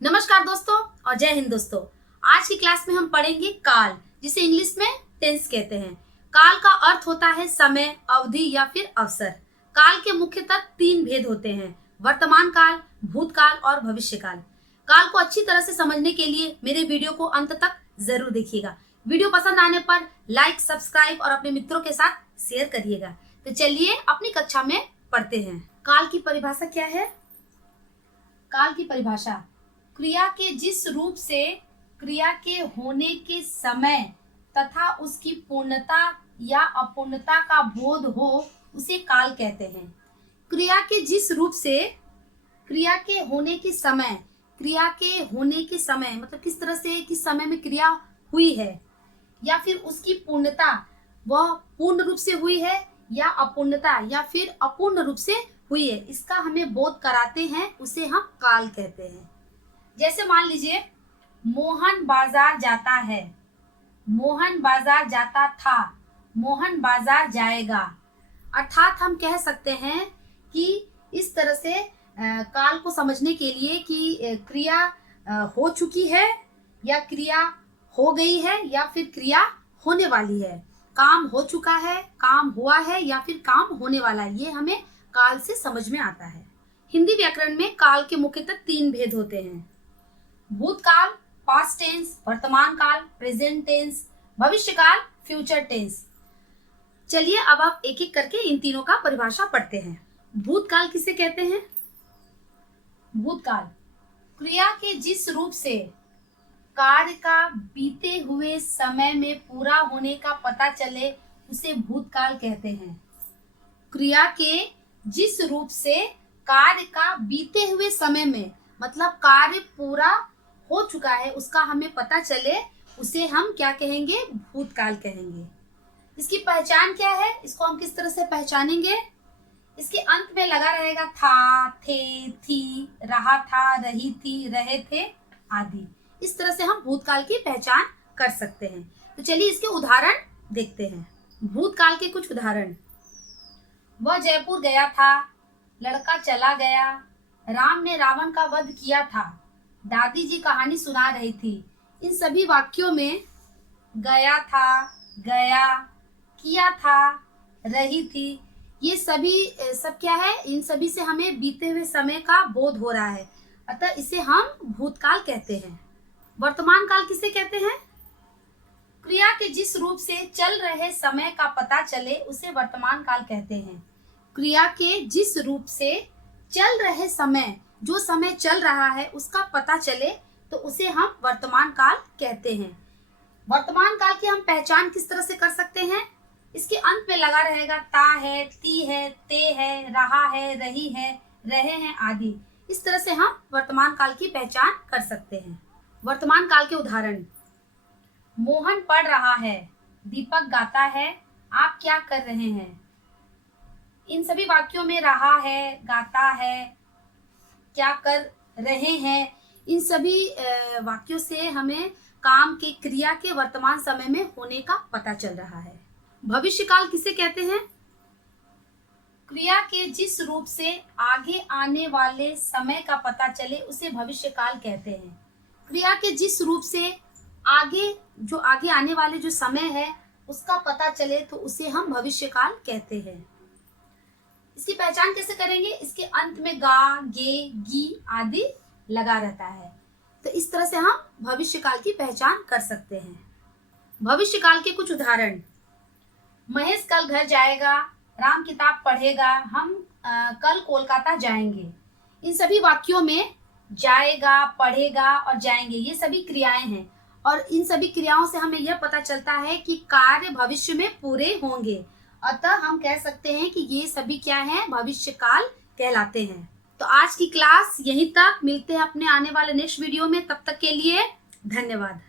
नमस्कार दोस्तों और जय हिंद दोस्तों। आज की क्लास में हम पढ़ेंगे काल, जिसे इंग्लिश में टेंस कहते हैं। काल का अर्थ होता है समय, अवधि या फिर अवसर। काल के मुख्यतः तीन भेद होते हैं: वर्तमान काल, भूतकाल और भविष्य काल। काल को अच्छी तरह से समझने के लिए मेरे वीडियो को अंत तक जरूर देखिएगा। वीडियो पसंद आने पर लाइक, सब्सक्राइब और अपने मित्रों के साथ शेयर करिएगा। तो चलिए अपनी कक्षा में पढ़ते हैं। काल की परिभाषा क्या है? काल की परिभाषा: क्रिया के जिस रूप से क्रिया के होने के समय तथा उसकी पूर्णता या अपूर्णता का बोध हो, उसे काल कहते हैं। क्रिया के जिस रूप से क्रिया के होने के समय, क्रिया के होने के समय मतलब किस तरह से, किस समय में क्रिया हुई है, या फिर उसकी पूर्णता, वह पूर्ण रूप से हुई है या अपूर्णता या फिर अपूर्ण रूप से हुई है, इसका हमें बोध कराते हैं, उसे हम काल कहते हैं। जैसे मान लीजिए, मोहन बाजार जाता है, मोहन बाजार जाता था, मोहन बाजार जाएगा। अर्थात हम कह सकते हैं कि इस तरह से काल को समझने के लिए कि क्रिया हो चुकी है या क्रिया हो गई है या फिर क्रिया होने वाली है, काम हो चुका है, काम हुआ है या फिर काम होने वाला है, ये हमें काल से समझ में आता है। हिंदी व्याकरण में काल के मुख्यतः तीन भेद होते हैं: भूतकाल, पास्ट टेंस, वर्तमान काल, प्रेजेंट टेंस, भविष्य काल, फ्यूचर टेंस। चलिए अब आप एक एक करके इन तीनों का परिभाषा पढ़ते हैं। भूतकाल किसे कहते हैं? भूतकाल क्रिया के जिस रूप से कार्य का बीते हुए समय में पूरा होने का पता चले, उसे भूतकाल कहते हैं। क्रिया के जिस रूप से कार्य का बीते हुए समय में मतलब कार्य पूरा हो चुका है, उसका हमें पता चले, उसे हम क्या कहेंगे? भूतकाल कहेंगे। इसकी पहचान क्या है? इसको हम किस तरह से पहचानेंगे? इसके अंत में लगा रहेगा था, थे, थी, रहा था, रही थी, रहे थे आदि। इस तरह से हम भूतकाल की पहचान कर सकते हैं। तो चलिए इसके उदाहरण देखते हैं। भूतकाल के कुछ उदाहरण: वह जयपुर गया था, लड़का चला गया, राम ने रावण का वध किया था, दादी जी कहानी सुना रही थी। इन सभी वाक्यों में गया था, गया, किया था, रही थी, ये सभी सब क्या है? इन सभी से हमें बीते हुए समय का बोध हो रहा है, अतः इसे हम भूतकाल कहते हैं। वर्तमान काल किसे कहते हैं? क्रिया के जिस रूप से चल रहे समय का पता चले, उसे वर्तमान काल कहते हैं। क्रिया के जिस रूप से चल रहे समय, जो समय चल रहा है उसका पता चले, तो उसे हम वर्तमान काल कहते हैं। वर्तमान काल की हम पहचान किस तरह से कर सकते हैं? इसके अंत में लगा रहेगा ता है, ती है, ते है, रहा है, रही है, रहे हैं आदि। इस तरह से हम वर्तमान काल की पहचान कर सकते हैं। वर्तमान काल के उदाहरण: मोहन पढ़ रहा है, दीपक गाता है, आप क्या कर रहे हैं। इन सभी वाक्यों में रहा है, गाता है, क्या कर रहे हैं, इन सभी वाक्यों से हमें काम के, क्रिया के वर्तमान समय में होने का पता चल रहा है। भविष्य काल किसे कहते हैं? क्रिया के जिस रूप से आगे आने वाले समय का पता चले, उसे भविष्य काल कहते हैं। क्रिया के जिस रूप से आगे आने वाले जो समय है उसका पता चले, तो उसे हम भविष्य काल कहते हैं। इसकी पहचान कैसे करेंगे? इसके अंत में गा, गे, गी आदि लगा रहता है, तो इस तरह से हम भविष्य काल की पहचान कर सकते हैं। भविष्य काल के कुछ उदाहरण: महेश कल घर जाएगा, राम किताब पढ़ेगा, हम कल कोलकाता जाएंगे। इन सभी वाक्यों में जाएगा, पढ़ेगा और जाएंगे, ये सभी क्रियाएं हैं, और इन सभी क्रियाओं से हमें यह पता चलता है कि कार्य भविष्य में पूरे होंगे, अतः हम कह सकते हैं कि ये सभी क्या है? भविष्य काल कहलाते हैं। तो आज की क्लास यहीं तक, मिलते हैं अपने आने वाले नेक्स्ट वीडियो में। तब तक के लिए धन्यवाद।